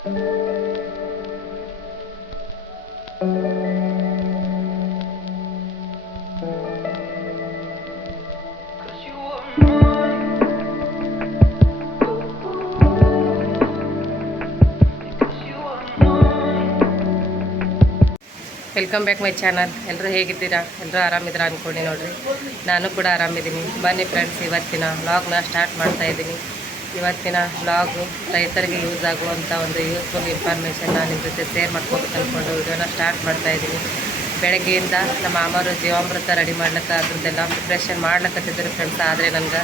Welcome back my channel ಎಲ್ಲರೂ ಹೇಗಿದ್ದೀರಾ? ಎಲ್ಲರೂ ಆರಾಮಿದ್ದೀರಾ ಅಂದ್ಕೊಂಡು ನೋಡಿರಿ. ನಾನು ಕೂಡ ಆರಾಮಿದ್ದೀನಿ. ಬನ್ನಿ ಫ್ರೆಂಡ್ಸ್ ಇವತ್ತಿನ ವ್ಲಾಗ್ನ ಸ್ಟಾರ್ಟ್ ಮಾಡ್ತಾ ಇದ್ದೀನಿ. ಇವತ್ತಿನ ಬ್ಲಾಗು ರೈತರಿಗೆ ಯೂಸ್ ಆಗುವಂಥ ಒಂದು ಯೂಸ್ಫುಲ್ ಇನ್ಫಾರ್ಮೇಷನ್ನ ನಿಮ್ಮ ಜೊತೆ ಶೇರ್ ಮಾಡ್ಕೋಬೇಕು ಅಂದ್ಕೊಂಡು ವಿಡಿಯೋನ ಸ್ಟಾರ್ಟ್ ಮಾಡ್ತಾ ಇದ್ದೀನಿ. ಬೆಳಗ್ಗೆಯಿಂದ ನಮ್ಮ ಮಾಮರು ಜೀವಾಮೃತ ರೆಡಿ ಮಾಡ್ಲಿಕ್ಕೆ ಅದ್ರದ್ದೆಲ್ಲ ಪ್ರಿಪ್ರೇಷನ್ ಮಾಡ್ಲಿಕ್ಕತ್ತಿದ್ರು ಫ್ರೆಂಡ್ಸ್ ಆದರೆ ನನಗೆ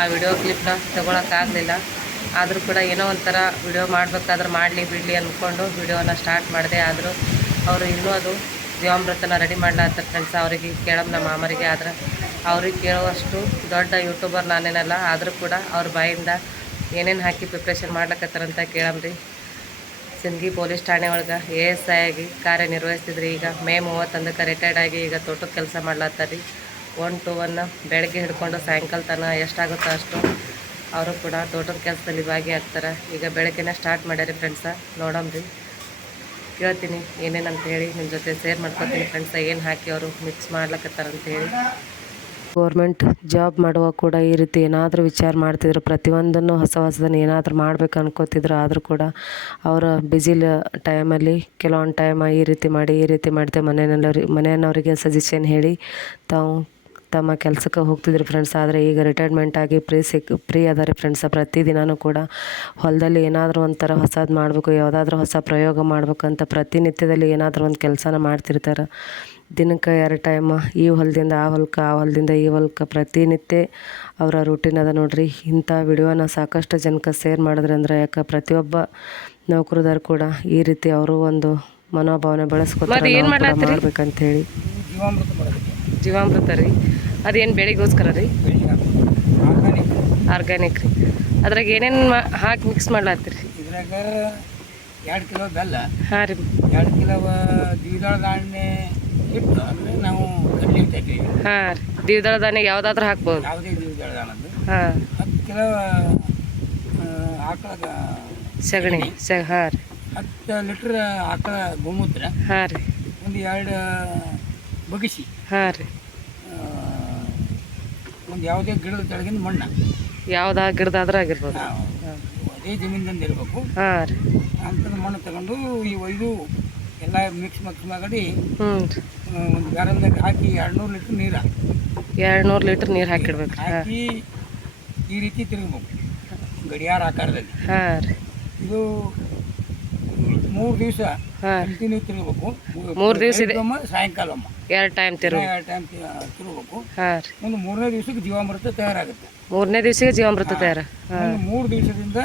ಆ ವಿಡಿಯೋ ಕ್ಲಿಪ್ನ ತೊಗೊಳಕ್ಕಾಗಲಿಲ್ಲ ಆದರೂ ಕೂಡ ಏನೋ ಒಂಥರ ವಿಡಿಯೋ ಮಾಡಬೇಕಾದ್ರೆ ಮಾಡಲಿ ಬಿಡಲಿ ಅಂದ್ಕೊಂಡು ವಿಡಿಯೋನ ಸ್ಟಾರ್ಟ್ ಮಾಡಿದೆ ಆದರೂ. ಅವರು ಇನ್ನೂ ಅದು ಜೀವಾಮೃತನ ರೆಡಿ ಮಾಡ್ಲಾತ್ತ ಫ್ರೆಂಡ್ಸ್ ಅವರಿಗೆ ಕೇಳಮ್ ನಮ್ಮ ಮಾಮರಿಗೆ. ಆದ್ರೆ ಅವ್ರಿಗೆ ಕೇಳುವಷ್ಟು ದೊಡ್ಡ ಯೂಟ್ಯೂಬರ್ ನಾನೇನಲ್ಲ, ಆದರೂ ಕೂಡ ಅವ್ರ ಬಾಯಿಂದ ಏನೇನು ಹಾಕಿ ಪ್ರಿಪ್ರೇಷನ್ ಮಾಡ್ಲಕತ್ತಾರಂತ ಕೇಳಮ್ರಿ ಸಿಂದಗಿ ಪೊಲೀಸ್ ಠಾಣೆ ಒಳಗೆ ಎ ಎಸ್ ಐ ಆಗಿ ಕಾರ್ಯನಿರ್ವಹಿಸ್ತಿದ್ರಿ. ಈಗ ಮೇ ಮೂವತ್ತೊಂದಕ್ಕೆ ರಿಟೈರ್ಡ್ ಆಗಿ ಈಗ ತೋಟಕ್ಕೆ ಕೆಲಸ ಮಾಡ್ಲತ್ತಾರ ಒನ್ ಟು ಒನ್ ಬೆಳಗ್ಗೆ ಹಿಡ್ಕೊಂಡು ಸಾಯಂಕಾಲ ತನಕ ಎಷ್ಟಾಗುತ್ತೋ ಅಷ್ಟು ಅವರು ಕೂಡ ತೋಟದ ಕೆಲಸದಲ್ಲಿ ಭಾಗಿಯಾಗ್ತಾರೆ. ಈಗ ಬೆಳಗ್ಗೆನೇ ಸ್ಟಾರ್ಟ್ ಮಾಡ್ಯಾರಿ ಫ್ರೆಂಡ್ಸ ನೋಡಮ್ರಿ. ಕೇಳ್ತೀನಿ ಅಂತ ಹೇಳಿ ನಿಮ್ಮ ಜೊತೆ ಶೇರ್ ಮಾಡ್ಕೊತೀನಿ ಫ್ರೆಂಡ್ಸ ಏನು ಹಾಕಿ ಅವರು ಮಿಕ್ಸ್ ಮಾಡ್ಲಕತ್ತಾರಂತೇಳಿ ಗೌರ್ಮೆಂಟ್ ಜಾಬ್ ಮಾಡುವಾಗ ಕೂಡ ಈ ರೀತಿ ಏನಾದರೂ ವಿಚಾರ ಮಾಡ್ತಿದ್ರು, ಪ್ರತಿಯೊಂದನ್ನು ಹೊಸ ಹೊಸದನ್ನು ಏನಾದರೂ ಮಾಡ್ಬೇಕು ಅನ್ಕೋತಿದ್ರು, ಆದರೂ ಕೂಡ ಅವರ ಬಿಸಿಲ ಟೈಮಲ್ಲಿ ಕೆಲವೊಂದು ಟೈಮ್ ಈ ರೀತಿ ಮಾಡಿ, ಈ ರೀತಿ ಮಾಡ್ತೇವೆ ಮನೆಯಲ್ಲಿ ಮನೆಯನ್ನವರಿಗೆ ಸಜೆಷನ್ ಹೇಳಿ ತಾವು ತಮ್ಮ ಕೆಲಸಕ್ಕೆ ಹೋಗ್ತಿದ್ರು ಫ್ರೆಂಡ್ಸ್ ಆದರೆ ಈಗ ರಿಟೈರ್ಮೆಂಟ್ ಆಗಿ ಫ್ರೀ ಸಿಕ್ ಫ್ರೀ ಅದಾರೆ ಫ್ರೆಂಡ್ಸ್ ಪ್ರತಿದಿನವೂ ಕೂಡ ಹೊಲದಲ್ಲಿ ಏನಾದರೂ ಒಂಥರ ಹೊಸದು ಮಾಡಬೇಕು ಯಾವುದಾದ್ರೂ ಹೊಸ ಪ್ರಯೋಗ ಮಾಡ್ಬೇಕಂತ ಪ್ರತಿನಿತ್ಯದಲ್ಲಿ ಏನಾದರೂ ಒಂದು ಕೆಲಸನ ಮಾಡ್ತಿರ್ತಾರೆ. ದಿನಕ್ಕೆ ಎರಡು ಟೈಮ್ ಈ ಹೊಲದಿಂದ ಆ ಹೊಲಕ್ಕೆ ಆ ಹೊಲದಿಂದ ಈ ಹೊಲಕ್ಕೆ ಪ್ರತಿನಿತ್ಯ ಅವರ ರೂಟೀನ್ ಅದ ನೋಡ್ರಿ. ಇಂಥ ವಿಡಿಯೋನ ಸಾಕಷ್ಟು ಜನಕ್ಕೆ ಶೇರ್ ಮಾಡಿದ್ರೆ ಅಂದ್ರೆ ಯಾಕೆ ಪ್ರತಿಯೊಬ್ಬ ನೌಕರದಾರ ಕೂಡ ಈ ರೀತಿ ಅವರು ಒಂದು ಮನೋಭಾವನೆ ಬೆಳೆಸ್ಕೊತಾರೆ? ಮಾಡ್ಬೇಕಂತ ಹೇಳಿ ಜೀವಾಮೃತ ರೀ. ಅದೇನು ಬೆಳೆಗೋಸ್ಕರ ರೀ? ಆರ್ಗ್ಯಾನಿಕ್ ರೀ. ಅದ್ರಾಗ ಏನೇನು ಹಾಕಿ ಮಿಕ್ಸ್ ಮಾಡ್ಲಾತ್ತೀರಿ? ಇದ್ರಾಗ ಎರಡು ಕಿಲೋ ಬೆಲ್ಲ. ಹಾಂ ರೀ. ಎರಡು ಕಿಲೋ ದ್ವಿದಳ ಧಾನ್ಯ ಹಿಟ್ಟು ಅಂದರೆ ನಾವು ಕಡ್ಲಿ ಹಾಂ ರೀ. ದ್ವಿದಳ ಧಾನ್ಯ ಯಾವುದಾದ್ರೂ ಹಾಕ್ಬೋದು. ಯಾವುದೇ ದ್ವಿದಳ ಧಾನ್ಯದ್ದು ಹಾಂ. ಹತ್ತು ಕಿಲೋ ಆಕಳ ಸಗಣಿ. ಸ ಹಾಂ ರೀ. ಹತ್ತು ಲೀಟ್ರ್ ಆಕಳ ಗೋಮೂತ್ರ ಹಾಂ ರೀ. ಒಂದು ಎರಡು ಬಗಿಸಿ ಹಾಂ ರೀ. ಒಂದು ಯಾವುದೇ ಗಿಡದ ಕೆಳಗಿನ ಮಣ್ಣು. ಯಾವ್ದು ಗಿಡದಾದ್ರೂ ಆಗಿರ್ಬೋದು. ಅದೇ ಜಮೀನಿಂದ ಇರಬೇಕು. ಹಾಂ ರೀ. ಅಂಥದ್ದು ಮಣ್ಣು ತಗೊಂಡು ಈ ಒಯ್ದು ಎಲ್ಲ ಮಿಕ್ಸ್ ಮಿಕ್ಸ್ ಮಾಡಿ ಹ್ಞೂ ರೀ. ಒಂದು ಬ್ಯಾರಲ್ದಾಗ ಹಾಕಿ ಎರಡುನೂರು ಲೀಟ್ರ್ ನೀರು. ಎರಡು ನೂರು ಲೀಟ್ರ್ ನೀರು ಹಾಕಿಡ್ಬೇಕು ರೀ ಹಾಕಿ ಈ ರೀತಿ ತಿರುಗಬೇಕು. ಗಡಿಯಾರ ಆಕಾರದಲ್ಲಿ. ಹಾಂ ರೀ. ಇದು ಮೂರು ದಿವಸ ಕಂಟಿನ್ಯೂ ತಿರುಗಬೇಕು. ಮೂರು ದಿವಸ ಇದೆ. ಸಾಯಂಕಾಲಮ್ಮ. ಎರಡು ಟೈಮ್ ತಿರು ಎರಡು ಟೈಮ್ ತಿರುಗಬೇಕು. ಒಂದು ಮೂರನೇ ದಿವಸಕ್ಕೆ ಜೀವಾಮೃತ ತಯಾರಾಗುತ್ತೆ. ಮೂರನೇ ದಿವಸಕ್ಕೆ ಜೀವಾಮೃತ ತಯಾರ. ಮೂರು ದಿವಸದಿಂದ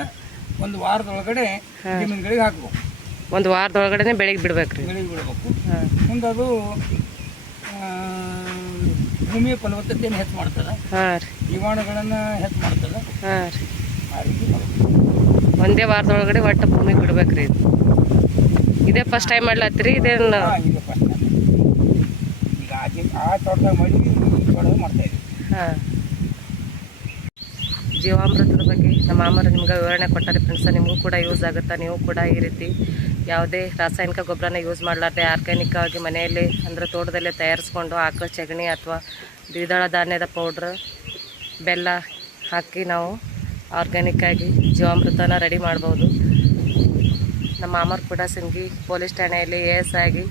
ಒಂದು ವಾರದೊಳಗಡೆ ಜಮೀನುಗಳಿಗೆ ಹಾಕಬೇಕು. ಒಂದು ವಾರದೊಳಗಡೆ ಬೆಳಿಗ್ಗೆ ಬಿಡ್ಬೇಕು ರೀ ಬೆಳಿಗ್ಗೆ ಬಿಡಬೇಕು ಮುಂದೆ ಅದು ಭೂಮಿಯ ಫಲವತ್ತತೆಯನ್ನು ಹೆಚ್ಚು ಮಾಡ್ತದೆ. ಜೀವಾಣುಗಳನ್ನು ಹೆಚ್ಚು ಮಾಡ್ತದೆ. ಆ ರೀತಿ ಒಂದೇ ವಾರದೊಳಗಡೆ ಒಟ್ಟು ಭೂಮಿಗೆ ಬಿಡ್ಬೇಕು ರೀ ಇದೇ ಫಸ್ಟ್ ಟೈಮ್ ಮಾಡ್ಲತ್ತೀರಿ? ಇದೇನು ಹಾಂ. ಜೀವಾಮೃತದ ಬಗ್ಗೆ ನಮ್ಮ ಮಾಮರು ನಿಮ್ಗೆ ವಿವರಣೆ ಕೊಟ್ಟಾರೆ ಫ್ರೆಂಡ್ಸ್ ನಿಮಗೂ ಕೂಡ ಯೂಸ್ ಆಗುತ್ತೆ? ನೀವು ಕೂಡ ಈ ರೀತಿ ಯಾವುದೇ ರಾಸಾಯನಿಕ ಗೊಬ್ಬರನ ಯೂಸ್ ಮಾಡಲಾರ್ದೆ ಆರ್ಗ್ಯಾನಿಕ್ ಆಗಿ ಮನೆಯಲ್ಲಿ ಅಂದರೆ ತೋಟದಲ್ಲೇ ತಯಾರಿಸ್ಕೊಂಡು ಆಕಳ ಸಗಣಿ ಅಥವಾ ದ್ವಿದಳ ಧಾನ್ಯದ ಪೌಡ್ರ್ ಬೆಲ್ಲ ಹಾಕಿ ನಾವು ಆರ್ಗ್ಯಾನಿಕ್ಕಾಗಿ ಜೀವಾಮೃತನ ರೆಡಿ ಮಾಡ್ಬೋದು. ನಮ್ಮ ಮಾಮರು ಕೂಡ ಸಿಂಗಿ ಪೊಲೀಸ್ ಠಾಣೆಯಲ್ಲಿ ಎ ಎಸ್ ಆಗಿ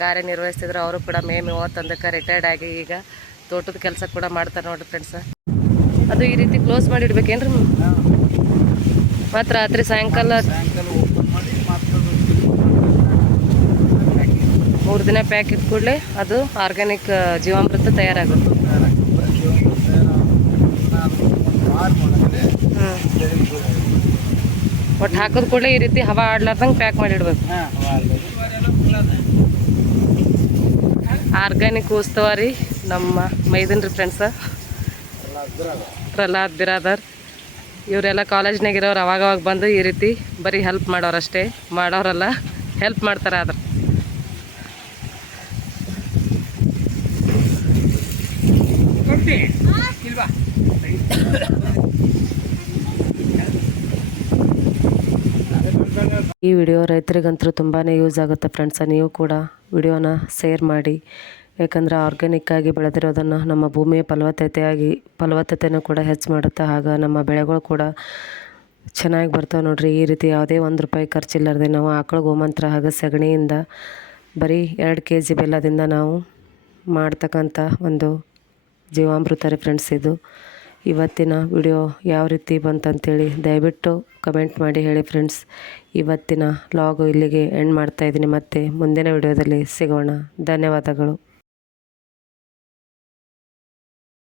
ಕಾರ್ಯನಿರ್ವಹಿಸ್ತಿದ್ರು. ಅವರು ಕೂಡ ಮೇ ಮೂವತ್ತೊಂದಕ್ಕೆ ರಿಟೈರ್ಡ್ ಆಗಿ ಈಗ ತೋಟದ ಕೆಲಸ ಕೂಡ ಮಾಡ್ತಾರೆ ನೋಡಿರಿ ಫ್ರೆಂಡ್ಸ ಅದು ಈ ರೀತಿ ಕ್ಲೋಸ್ ಮಾಡಿ ಇಡ್ಬೇಕೇನ್ರಿ? ಮತ್ತು ರಾತ್ರಿ ಸಾಯಂಕಾಲ ಮೂರು ದಿನ ಪ್ಯಾಕ್ ಇದ್ದ ಕೂಡಲೇ ಅದು ಆರ್ಗ್ಯಾನಿಕ್ ಜೀವಾಮೃತ ತಯಾರಾಗುತ್ತೆ ಒಟ್ಟು ಹಾಕಿದ ಕೂಡಲೇ ಈ ರೀತಿ ಹವಾ ಆಡ್ಲಾರ್ದಂಗೆ ಪ್ಯಾಕ್ ಮಾಡಿ ಇಡ್ಬೇಕು. ಆರ್ಗ್ಯಾನಿಕ್ ಉತ್ಸವ ರೀ ನಮ್ಮ ಮೈದನ್ ರೀ ಫ್ರೆಂಡ್ಸ ಪ್ರಹ್ಲಾದ್ ಬಿರಾದರ್. ಇವರೆಲ್ಲ ಕಾಲೇಜ್ನಾಗ ಇರೋರು ಅವಾಗ ಅವಾಗ ಬಂದು ಈ ರೀತಿ ಬರೀ ಹೆಲ್ಪ್ ಮಾಡೋರಷ್ಟೇ ಮಾಡೋರಲ್ಲ ಹೆಲ್ಪ್ ಮಾಡ್ತಾರೆ ಆದ್ರೆ. ಇಲ್ವಾ? ಈ ವಿಡಿಯೋ ರೈತರಿಗಂತೂ ತುಂಬಾ ಯೂಸ್ ಆಗುತ್ತೆ ಫ್ರೆಂಡ್ಸ ನೀವು ಕೂಡ ವಿಡಿಯೋನ ಶೇರ್ ಮಾಡಿ. ಯಾಕಂದರೆ ಆರ್ಗ್ಯಾನಿಕ್ಕಾಗಿ ಬೆಳೆದಿರೋದನ್ನು ನಮ್ಮ ಭೂಮಿಯ ಫಲವತ್ತತೆಯಾಗಿ, ಫಲವತ್ತತೆನೂ ಕೂಡ ಹೆಚ್ಚು ಮಾಡುತ್ತೆ. ಆಗ ನಮ್ಮ ಬೆಳೆಗಳು ಕೂಡ ಚೆನ್ನಾಗಿ ಬರ್ತಾವೆ ನೋಡಿರಿ. ಈ ರೀತಿ ಯಾವುದೇ ಒಂದು ರೂಪಾಯಿ ಖರ್ಚಿಲ್ಲದೆ ನಾವು ಆಕಳ, ಗೋಮಂತ್ರ ಹಾಗೆ ಸಗಣಿಯಿಂದ ಬರೀ ಎರಡು ಕೆ ಜಿ ಬೆಲ್ಲದಿಂದ ನಾವು ಮಾಡ್ತಕ್ಕಂಥ ಒಂದು ಜೀವಾಮೃತ ರೀ ಫ್ರೆಂಡ್ಸ್ ಇದು. ಇವತ್ತಿನ ವಿಡಿಯೋ ಯಾವ ರೀತಿ ಬಂತಂತೇಳಿ ದಯವಿಟ್ಟು ಕಮೆಂಟ್ ಮಾಡಿ ಹೇಳಿ ಫ್ರೆಂಡ್ಸ್ ಇವತ್ತಿನ ಲಾಗು ಇಲ್ಲಿಗೆ ಎಂಡ್ ಮಾಡ್ತಾಯಿದ್ದೀನಿ ಮತ್ತೆ ಮುಂದಿನ ವಿಡಿಯೋದಲ್ಲಿ ಸಿಗೋಣ. ಧನ್ಯವಾದಗಳು.